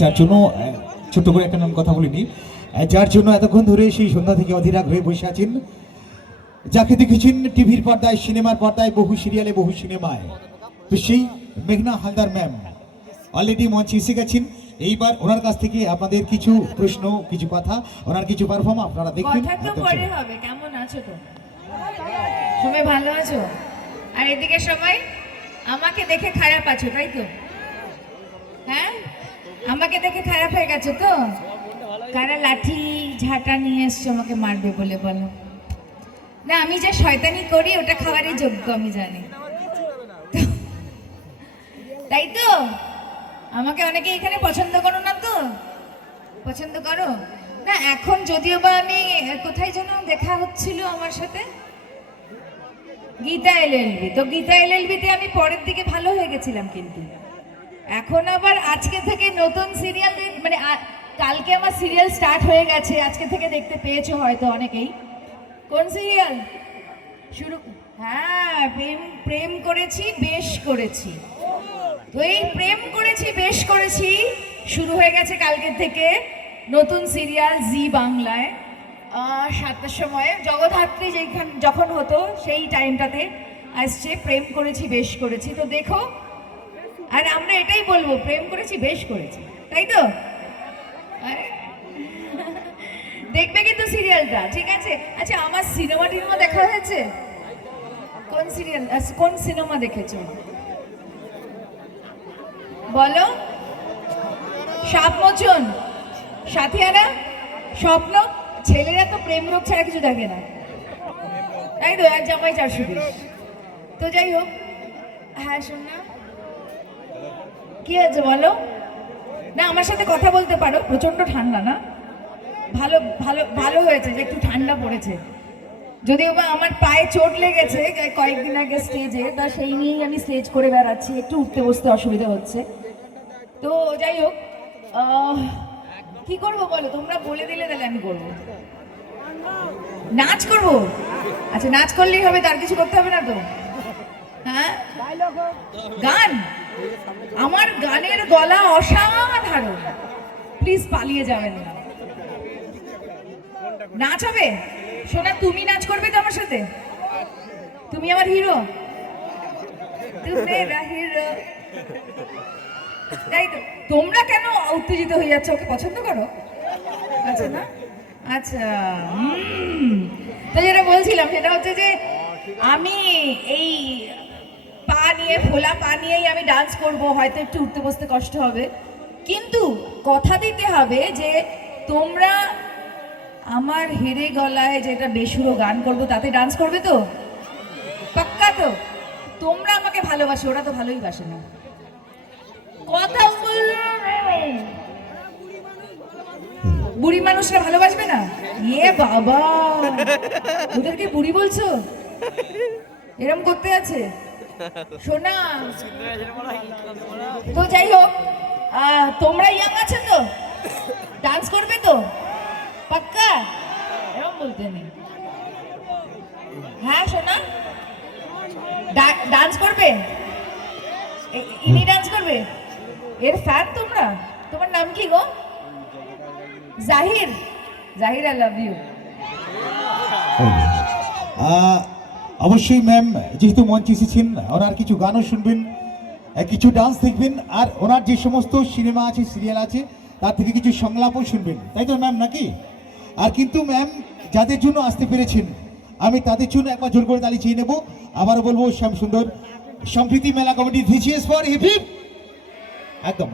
যার জন্য ছোট্ট করে একটা নাম কথা বলিনি, যার জন্য এতক্ষণ ধরে সেই সন্ধ্যা থেকে অধীরাগ হয়ে বসে আছেন, যাকে দেখেছেন টিভির পর্দায়, সিনেমার পর্দায়, বহু সিরিয়ালে, বহু সিনেমায়, তো সেই মেঘনা হালদার ম্যাম অলরেডি মঞ্চে এসে গেছেন। এইবার ওনার কাছ থেকে আপনাদের কিছু প্রশ্ন, কিছু কথা, ওনার কিছু পারফর্ম আপনারা দেখবেন। কথা তো পরে হবে। কেমন আছো তো? সবাই ভালো আছো? আর এদিকে সবাই আমাকে দেখে খারাপ আছো, তাই তো? হ্যাঁ, আমাকে দেখে খারাপ হয়ে গেছো তো? কারা লাঠি ঝাঁটা নিয়ে এসছো আমাকে মারবে বলে বলো? না, আমি যে শয়তানি করি ওটা খাবারই যোগ্য, আমি জানি, তাই তো? আমাকে অনেকে এখানে পছন্দ করো না তো? পছন্দ করো না? এখন যদিও বা আমি কোথায় যেন দেখা হচ্ছিল আমার সাথে, গীতা এলএলবি, তো গীতা এলএলবিতে আমি পরের দিকে ভালো হয়ে গেছিলাম, কিন্তু এখন আবার আজকে থেকে নতুন সিরিয়াল, মানে কালকে আমার সিরিয়াল স্টার্ট হয়ে গেছে, আজকে থেকে দেখতে পেয়েছো হয়তো অনেকেই। কোন সিরিয়াল শুরু? হ্যাঁ, প্রেম প্রেম করেছি বেশ করেছি। তো এই প্রেম করেছি বেশ করেছি শুরু হয়ে গেছে কালকে থেকে নতুন সিরিয়াল জি বাংলায় 7টার সময়, জগদ্ধাত্রী যখন হতো সেই টাইমটাতে আসছে প্রেম করেছি বেশ করেছি। তো দেখো, আর আমরা এটাই বলবো, প্রেম করেছি বেশ করেছি, তাই তো? দেখবে কিন্তু সিরিয়ালটা, ঠিক আছে? আচ্ছা, আমার সিনেমা টিনেমা দেখা হয়েছে? কোন সিরিয়াল, কোন সিনেমা দেখেছো বলো? সাপমোচন, সাথিয়ারা, স্বপ্ন। ছেলেরা তো প্রেম রোগ ছাড়া কিছু দেখে না, তাই তো? এক জামাই 420। তো যাই হোক, হ্যাঁ শোন না, কি হয়েছে বলো? না, আমার সাথে কথা বলতে পারো, প্রচন্ড ঠান্ডা না? ভালো ভালো ভালো হয়েছে যে একটু ঠান্ডা পড়েছে, যদিও বা আমার পায়ে চোট লেগেছে কয়েকদিন আগে স্টেজে, তা সেই নিয়েই আমি স্টেজ করে বেড়াচ্ছি, একটু উঠতে বসতে অসুবিধা হচ্ছে। তো যাই হোক, কি করবো বলো? তোমরা বলে দিলে তাহলে আমি করবো। নাচ করবো? আচ্ছা, নাচ করলেই হবে, তার কিছু করতে হবে না তো? হ্যাঁ, গান, আমার গানের গলা অসাধারণ, প্লিজ পালিয়ে যাবেন না। নাচ হবে? শোনা, তুমি নাচ করবে তো আমার সাথে? তুমি আমার হিরো, তুমি হিরো, তাই তো? তোমরা কেন উত্তেজিত হয়ে যাচ্ছ? ওকে পছন্দ করো? আচ্ছা, না? আচ্ছা, তো যেটা বলছিলাম সেটা হচ্ছে যে আমি এই পা নিয়ে, ফোলা পা নিয়েই আমি ডান্স করব, হয়তো একটু উঠতে বসতে কষ্ট হবে, কিন্তু কথা দিতে হবে যে তোমরা আমার হেরে গলায় যেটা বেসুরো গান করবো তাতে ডান্স করবে তো? পাক্কা তো? তোমরা আমাকে ভালোবাসো, ওরা তো ভালোই বাসে না। কথা বললো, বুড়ি মানুষরা ভালোবাসবে না? এ বাবা, ওদেরকে বুড়ি বলছো? এরম করতে আছে শোনা। তো যাই হোক, তোমরা ইয়াং আছে তো? ডান্স করবে তো? পাক্কা? এরকম বলতে নেই। হ্যাঁ শোনা, ডান্স করবে? ইনি ডান্স করবে? এর ফ্যান তোমরা? তোমার নাম কি গো? জাহির। জাহির, আই লাভ ইউ। অবশ্যই ম্যাম যেহেতু মঞ্চে এসেছেন, ওনার কিছু গানও শুনবেন, কিছু ডান্স দেখবেন, আর ওনার যে সমস্ত সিনেমা আছে, সিরিয়াল আছে, তার থেকে কিছু সংলাপও শুনবেন, তাই তো ম্যাম নাকি? আর কিন্তু ম্যাম যাদের জন্য আসতে পেরেছেন, আমি তাদের জন্য একবার জোর করে তালি চেয়ে নেবো। আবারও বলবো, শ্যাম সুন্দর সম্প্রীতি মেলা committee, this is for hip hip. একদম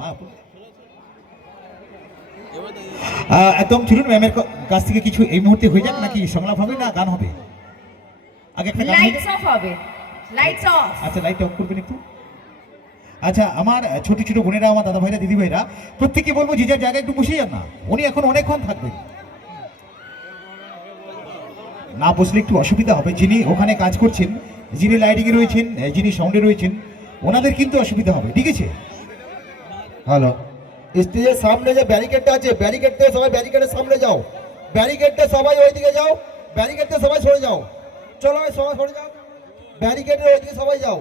একদম চলুন, ম্যামের কাছ থেকে কিছু এই মুহূর্তে হয়ে যাক, নাকি সংলাপ হবে না গান হবে? আগে একটা গান লাইটস অফ হবে, লাইটস অফ। আচ্ছা, লাইট অফ করবেন একটু। আচ্ছা, আমার ছোট ছোট বোনেরা, আমার দাদা ভাইরা, দিদি ভাইরা, প্রত্যেককে বলবো যে যার জায়গায় একটু বসে যান না, উনি এখন অনেকক্ষণ থাকবেন, না বসলে একটু অসুবিধা হবে। যিনি ওখানে কাজ করছেন, যিনি লাইটিংয়ে রয়েছেন, যিনি সাউন্ডে রয়েছেন, ওনাদের কিন্তু অসুবিধা হবে, ঠিক আছে? হ্যালো, স্টেজের সামনে যে ব্যারিকেডটা আছে, ব্যারিকেড থেকে সবাই ব্যারিকেডের সামনে যাও, ব্যারিকেডটা সবাই ওইদিকে যাও, ব্যারিকেড থেকে সবাই সরে যাও, চলো সবাই সরে যাও, ব্যারিকেডের ওইদিকে সবাই যাও।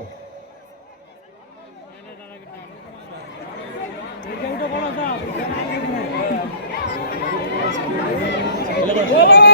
ও